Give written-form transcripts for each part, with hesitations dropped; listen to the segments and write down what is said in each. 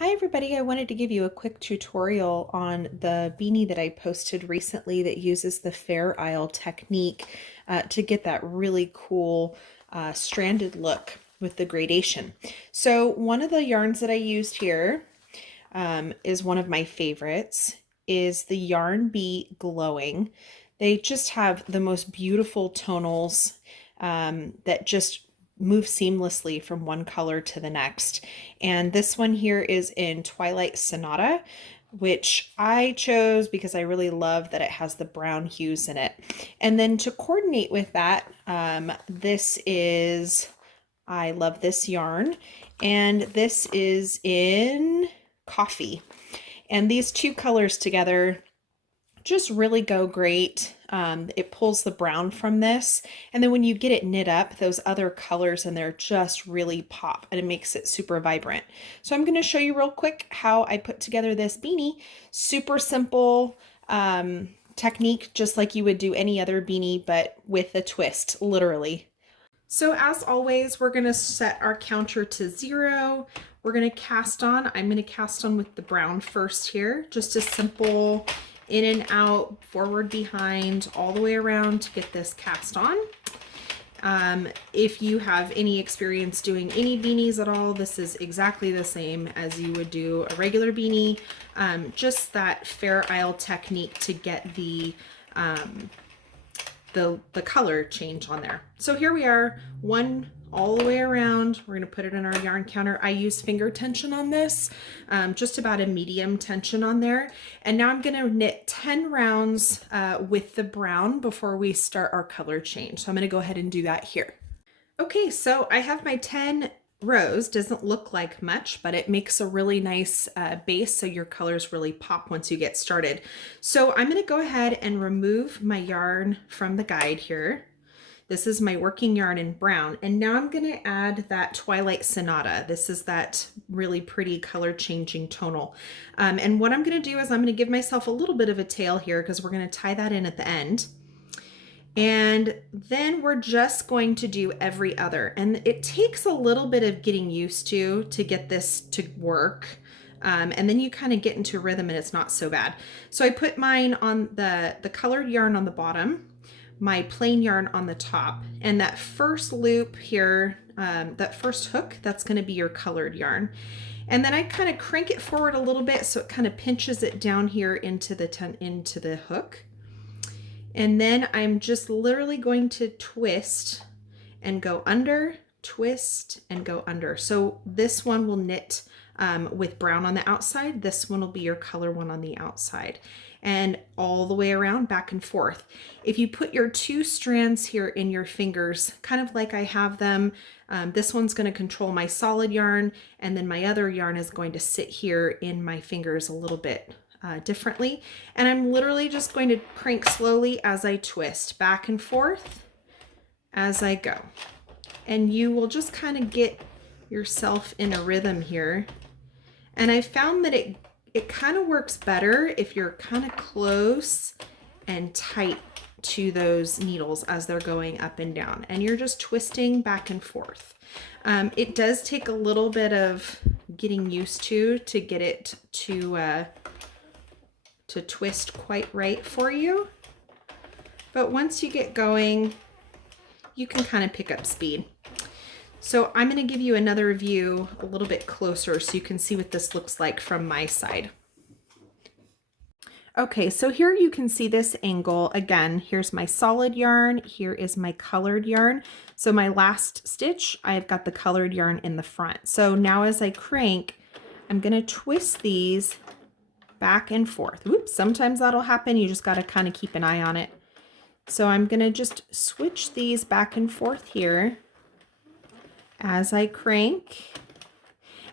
Hi everybody, I wanted to give you a quick tutorial on the beanie that I posted recently that uses the Fair Isle technique to get that really cool stranded look with the gradation. So one of the yarns that I used here is one of my favorites, is the Yarn Bee Glowing. They just have the most beautiful tonals that just move seamlessly from one color to the next. And this one here is in Twilight Sonata, which I chose because I really love that it has the brown hues in it. And then to coordinate with that, I love this yarn, and this is in Coffee. And these two colors together just really go great. It pulls the brown from this, and then when you get it knit up, those other colors in there just really pop, and it makes it super vibrant. So I'm going to show you real quick how I put together this beanie. Super simple technique, just like you would do any other beanie, but with a twist, literally. So as always, we're going to set our counter to 0. We're going to cast on. I'm going to cast on with the brown first here, just a simple in and out, forward, behind, all the way around to get this cast on. If you have any experience doing any beanies at all, this is exactly the same as you would do a regular beanie. Just that Fair Isle technique to get the color change on there. So here we are, one all the way around. We're going to put it in our yarn counter. I use finger tension on this, just about a medium tension on there. And now I'm going to knit 10 rounds with the brown before we start our color change. So I'm going to go ahead and do that here. Okay, so I have my 10 rows. Doesn't look like much, but it makes a really nice base, so your colors really pop once you get started. So I'm going to go ahead and remove my yarn from the guide here. This is my working yarn in brown, and now I'm going to add that Twilight Sonata. This is that really pretty color changing tonal. And what I'm going to do is I'm going to give myself a little bit of a tail here because we're going to tie that in at the end. And then we're just going to do every other. And it takes a little bit of getting used to get this to work. And then you kind of get into a rhythm and it's not so bad. So I put mine on the colored yarn on the bottom, my plain yarn on the top, and that first loop here, that first hook, that's going to be your colored yarn. And then I kind of crank it forward a little bit so it kind of pinches it down here into the hook. And then I'm just literally going to twist and go under, twist and go under. So this one will knit with brown on the outside. This one will be your color one on the outside, and all the way around, back and forth. If you put your two strands here in your fingers, kind of like I have them, this one's going to control my solid yarn, and then my other yarn is going to sit here in my fingers a little bit differently. And I'm literally just going to crank slowly as I twist back and forth as I go. And you will just kind of get yourself in a rhythm here. And I found that it kind of works better if you're kind of close and tight to those needles as they're going up and down, and you're just twisting back and forth. It does take a little bit of getting used to get it to twist quite right for you. But once you get going, you can kind of pick up speed. So I'm going to give you another view a little bit closer so you can see what this looks like from my side. Okay, so here you can see this angle. Again, here's my solid yarn, here is my colored yarn. So my last stitch, I've got the colored yarn in the front. So now as I crank, I'm going to twist these back and forth. Oops, sometimes that'll happen. You just got to kind of keep an eye on it. So I'm going to just switch these back and forth here as I crank.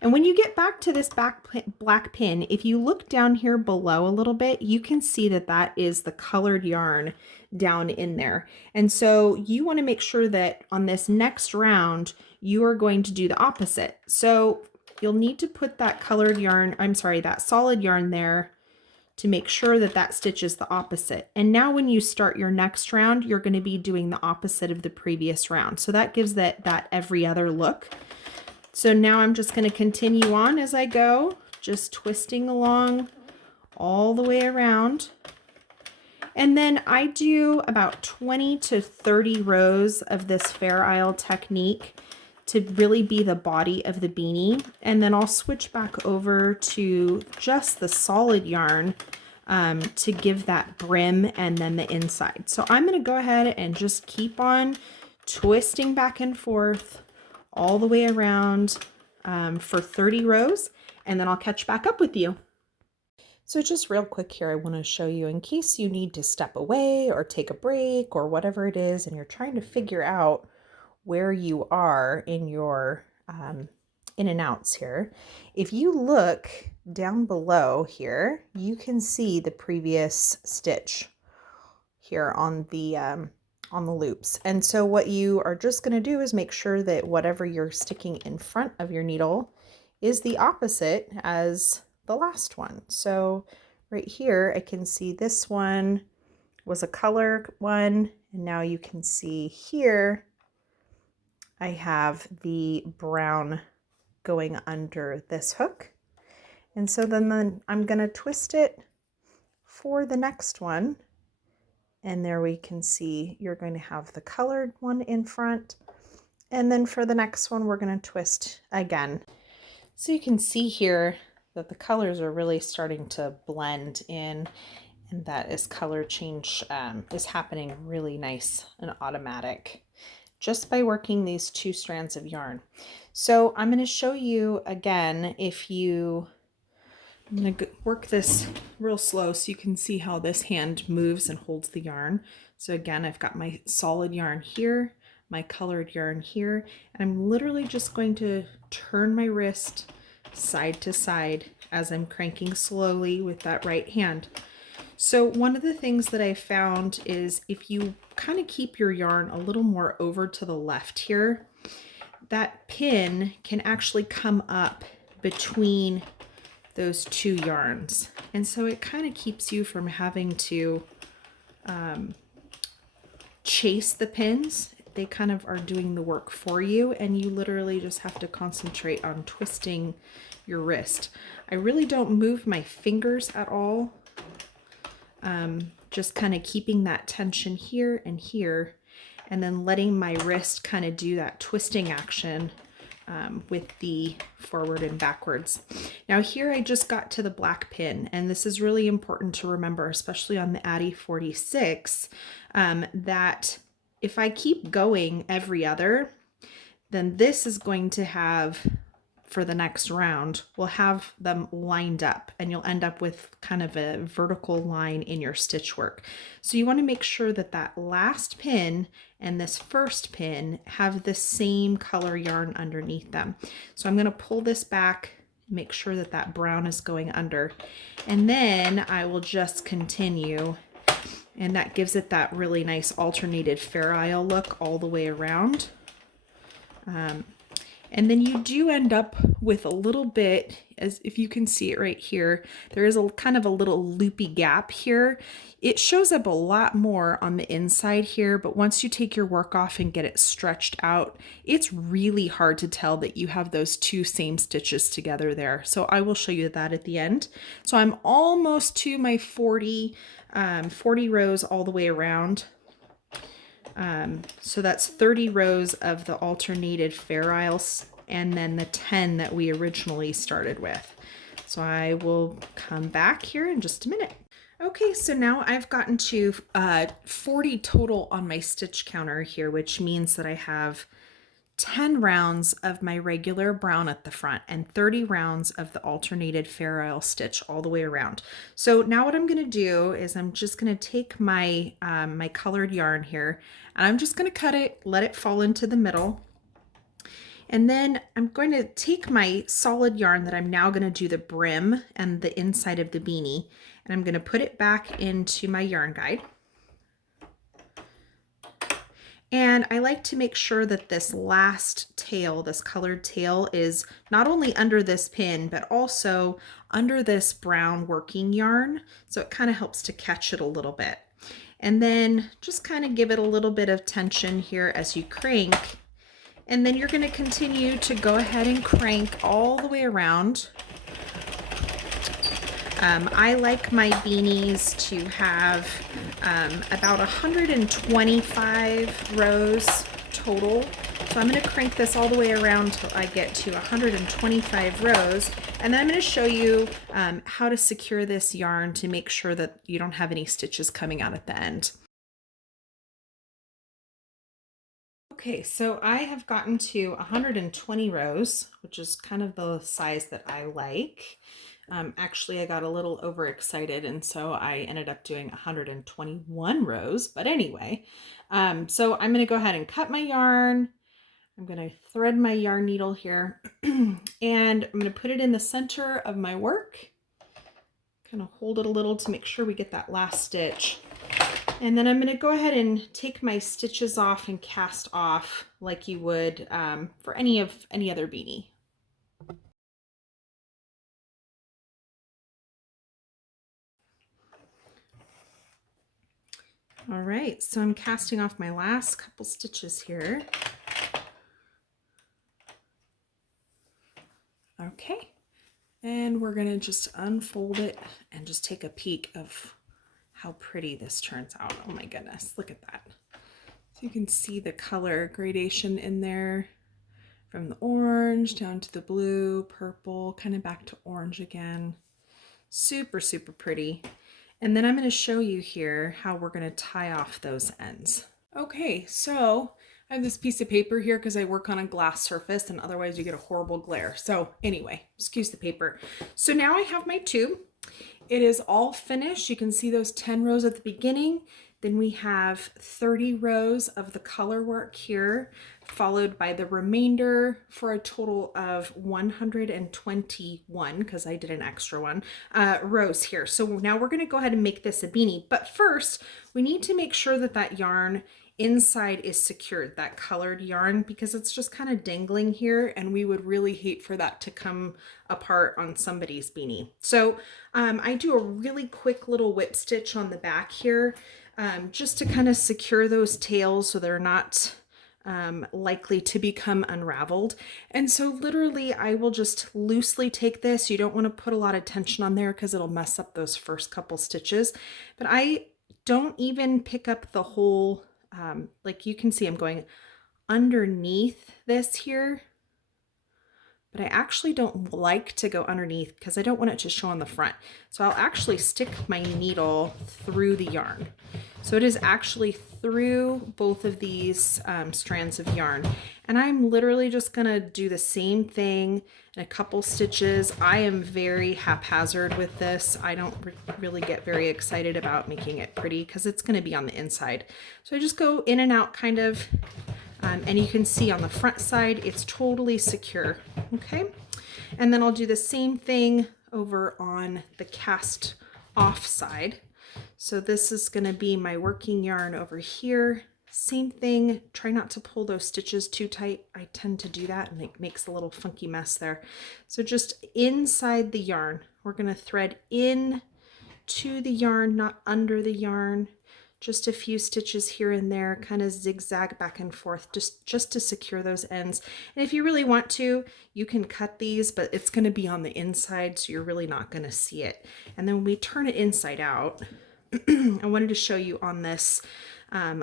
And when you get back to this black pin, if you look down here below a little bit, you can see that that is the colored yarn down in there. And so you want to make sure that on this next round, you are going to do the opposite. So you'll need to put that colored yarn, that solid yarn there to make sure that that stitch is the opposite. And now when you start your next round, you're going to be doing the opposite of the previous round. So that gives that every other look. So now I'm just going to continue on as I go, just twisting along all the way around. And then I do about 20 to 30 rows of this Fair Isle technique to really be the body of the beanie. And then I'll switch back over to just the solid yarn to give that brim and then the inside. So I'm going to go ahead and just keep on twisting back and forth all the way around for 30 rows, and then I'll catch back up with you. So just real quick here, I want to show you in case you need to step away or take a break or whatever it is, and you're trying to figure out where you are in your in and outs here. If you look down below here, you can see the previous stitch here on the loops. And so what you are just going to do is make sure that whatever you're sticking in front of your needle is the opposite as the last one. So right here, I can see this one was a color one, and now you can see here I have the brown going under this hook. And so then I'm going to twist it for the next one. And there we can see you're going to have the colored one in front. And then for the next one, we're going to twist again. So you can see here that the colors are really starting to blend in, and that is color change is happening really nice and automatic just by working these 2 strands of yarn. So I'm going to show you again I'm going to work this real slow so you can see how this hand moves and holds the yarn. So again, I've got my solid yarn here, my colored yarn here, and I'm literally just going to turn my wrist side to side as I'm cranking slowly with that right hand. So one of the things that I found is if you kind of keep your yarn a little more over to the left here, that pin can actually come up between those 2 yarns. And so it kind of keeps you from having to chase the pins. They kind of are doing the work for you, and you literally just have to concentrate on twisting your wrist. I really don't move my fingers at all. Just kind of keeping that tension here and here, and then letting my wrist kind of do that twisting action with the forward and backwards. Now here I just got to the black pin, and this is really important to remember, especially on the Addy 46, that if I keep going every other, then this is going to have, for the next round, we'll have them lined up, and you'll end up with kind of a vertical line in your stitch work. So you want to make sure that that last pin and this first pin have the same color yarn underneath them. So I'm going to pull this back, make sure that that brown is going under, and then I will just continue, and that gives it that really nice alternated Fair Isle look all the way around. And then you do end up with a little bit, as if you can see it right here, there is a kind of a little loopy gap here. It shows up a lot more on the inside here, but once you take your work off and get it stretched out, it's really hard to tell that you have those 2 same stitches together there. So I will show you that at the end. So I'm almost to my 40 rows all the way around. So that's 30 rows of the alternated Fair Isles, and then the 10 that we originally started with. So I will come back here in just a minute. Okay, so now I've gotten to 40 total on my stitch counter here, which means that I have 10 rounds of my regular brown at the front and 30 rounds of the alternated Fair Isle stitch all the way around. So now what I'm going to do is I'm just going to take my my colored yarn here, and I'm just going to cut it, let it fall into the middle. And then I'm going to take my solid yarn that I'm now going to do the brim and the inside of the beanie, and I'm going to put it back into my yarn guide. And I like to make sure that this last tail, this colored tail, is not only under this pin, but also under this brown working yarn. So it kind of helps to catch it a little bit. And then just kind of give it a little bit of tension here as you crank. And then you're going to continue to go ahead and crank all the way around I like my beanies to have about 125 rows total. So I'm going to crank this all the way around till I get to 125 rows. And then I'm going to show you how to secure this yarn to make sure that you don't have any stitches coming out at the end. Okay, so I have gotten to 120 rows, which is kind of the size that I like. Actually, I got a little overexcited, and so I ended up doing 121 rows. But anyway, so I'm going to go ahead and cut my yarn. I'm going to thread my yarn needle here, and I'm going to put it in the center of my work. Kind of hold it a little to make sure we get that last stitch. And then I'm going to go ahead and take my stitches off and cast off like you would for any other beanie. All right, so I'm casting off my last couple stitches here. Okay, and we're going to just unfold it and just take a peek of how pretty this turns out. Oh my goodness, look at that. So you can see the color gradation in there from the orange down to the blue, purple, kind of back to orange again. Super, super pretty. And then I'm going to show you here how we're going to tie off those ends. Okay, so I have this piece of paper here because I work on a glass surface and otherwise you get a horrible glare. So anyway, excuse the paper. So now I have my tube. It is all finished. You can see those 10 rows at the beginning. Then we have 30 rows of the color work here, followed by the remainder for a total of 121, because I did an extra one, rows here. So now we're going to go ahead and make this a beanie. But first, we need to make sure that that yarn inside is secured, that colored yarn, because it's just kind of dangling here and we would really hate for that to come apart on somebody's beanie. So I do a really quick little whip stitch on the back here just to kind of secure those tails so they're not likely to become unraveled. And so literally I will just loosely take this. You don't want to put a lot of tension on there because it'll mess up those first couple stitches, but I don't even pick up the whole like you can see I'm going underneath this here, but I actually don't like to go underneath because I don't want it to show on the front. So I'll actually stick my needle through the yarn. So it is actually through both of these strands of yarn. And I'm literally just gonna do the same thing in a couple stitches. I am very haphazard with this. I don't really get very excited about making it pretty because it's gonna be on the inside. So I just go in and out kind of, and you can see on the front side, it's totally secure, okay? And then I'll do the same thing over on the cast off side. So this is gonna be my working yarn over here. Same thing, try not to pull those stitches too tight. I tend to do that and it makes a little funky mess there. So just inside the yarn, we're gonna thread in to the yarn, not under the yarn. Just a few stitches here and there, kind of zigzag back and forth, just to secure those ends. And if you really want to, you can cut these, but it's gonna be on the inside, so you're really not gonna see it. And then when we turn it inside out, I wanted to show you on this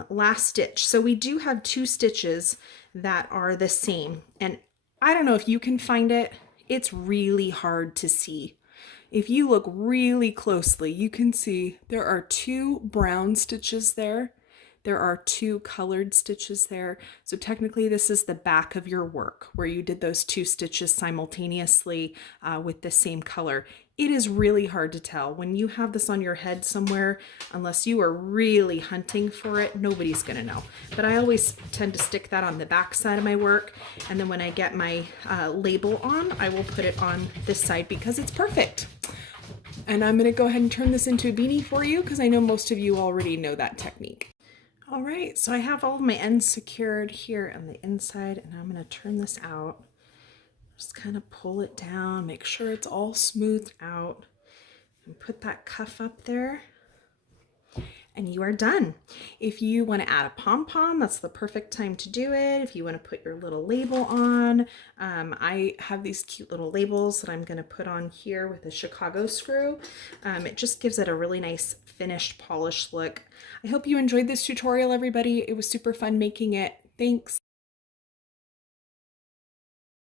last stitch. So we do have two stitches that are the same. And I don't know if you can find it. It's really hard to see. If you look really closely, you can see there are two brown stitches there. There are two colored stitches there. So technically this is the back of your work where you did those two stitches simultaneously with the same color. It is really hard to tell. When you have this on your head somewhere, unless you are really hunting for it, nobody's gonna know. But I always tend to stick that on the back side of my work. And then when I get my label on, I will put it on this side because it's perfect. And I'm gonna go ahead and turn this into a beanie for you because I know most of you already know that technique. All right, so I have all of my ends secured here on the inside and I'm gonna turn this out. Just kind of pull it down, make sure it's all smoothed out and put that cuff up there. and you are done. If you want to add a pom-pom, that's the perfect time to do it. If you want to put your little label on, I have these cute little labels that I'm going to put on here with a Chicago screw. It just gives it a really nice finished, polished look. I hope you enjoyed this tutorial, everybody. It was super fun making it. Thanks.